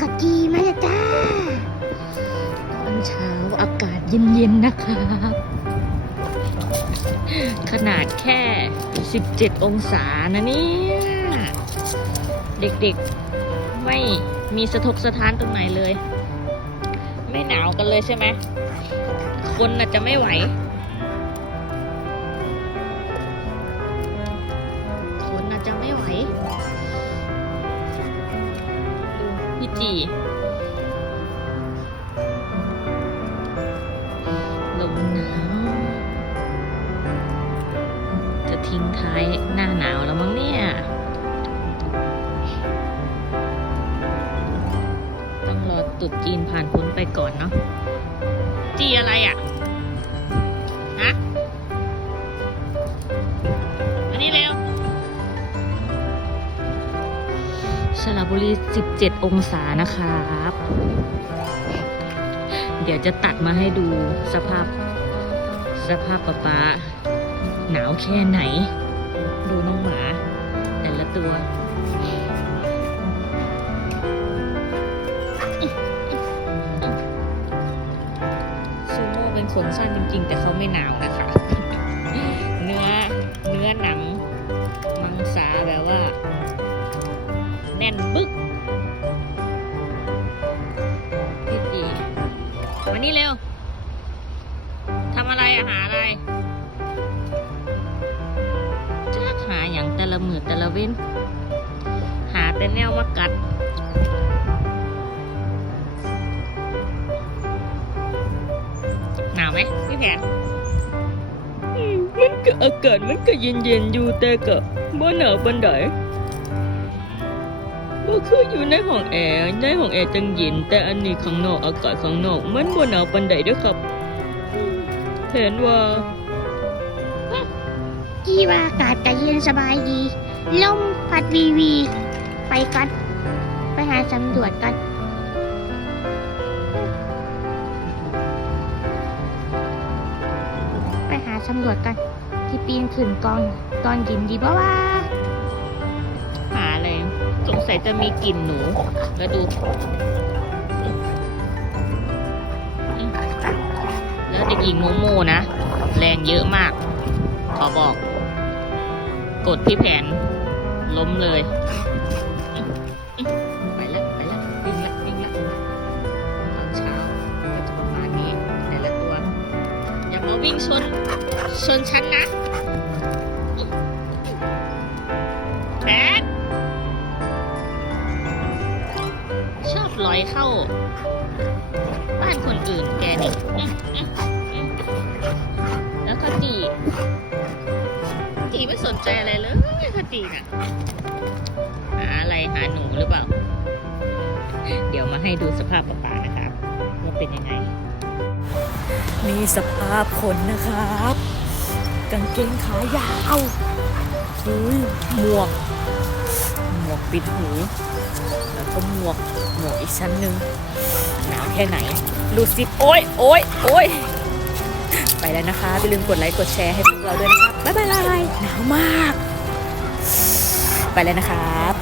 กะกีมาแล้วจ้าตอนเช้าอากาศเย็นๆนะครับ ขนาดแค่ 17 องศานะเนี่ยเด็กๆไม่มีสะทกสะท้านตรงไหนเลย ไม่หนาวกันเลยใช่ไหมคนน่ะจะไม่ไหว จีลมหนาว จะทิ้งท้ายหน้าหนาวแล้วมั้งเนี่ยต้องรอตุดจีนผ่านพ้นไปก่อนเนาะจีอะไรอะ่ะ ฮะ สระบุรี 17 องศานะครับ เดี๋ยวจะตัดมาให้ดูสภาพสภาพป๊าป๊าหนาวแค่ไหน ดูน้องหมา แต่ละตัวซูโม่เป็นขนสั้นจริง ๆ แต่เขาไม่หนาวนะคะ แน่นบึกพี่จีมานี่เร็วทำอะไรอะหาอะไรจะหาอย่างแต่ละมือแต่ละเว้น หาแต่แนวมากัดหนาวไหมพี่แผนมันก็อากาศมันก็เย็นๆอยู่แต่ก็บ่หนาวปานใด บ่คืออยู่ในห้องแอร์ในห้องแอร์จังเย็นแต่อันนี้ข้างนอกอากาศข้างนอก มันบ่หนาวปานใดเด้อครับ เห็นว่ากีว่าอากาศกะเย็นสบายดี ลมพัดวีวี ไปกัน ไปหาสำรวจกันไปหาสำรวจกัน ที่ปีนขึ้นกองตอนยินดีบ่ว่าหา สัยจะมีกลิ่นหนูแล้วดู แล้วเด็กหญิงโมโมนะ แรงเยอะมาก ขอบอก กดพี่แผน ล้มเลยไปแล้วไปแล้ววิ่งแล้ววิ่งแล้วตอนเช้าก็จะประมาณนี้แต่ละตัว อย่ามาวิ่งชนชนฉันนะ เข้า บ้านคนอื่นแกนี่แล้วก็จีจีไม่สนใจอะไรเลยก็จีน่ะหาอะไรหาหนูหรือเปล่า เดี๋ยวมาให้ดูสภาพป่านะครับว่าเป็นยังไงนี่สภาพคนนะครับ กางเกงขายาวเฮ้ยหมวก หมวกปิดหู แล้วก็หมวก หมวกอีกชั้นหนึ่งหนาวแค่ไหนดูสิโอ้ยโอ้ยโอ้ยไปแล้วนะคะอย่าลืมกดไลค์กดแชร์ให้พวกเราด้วยนะครับบ๊ายบายหนาวมาก ไปแล้วนะครับ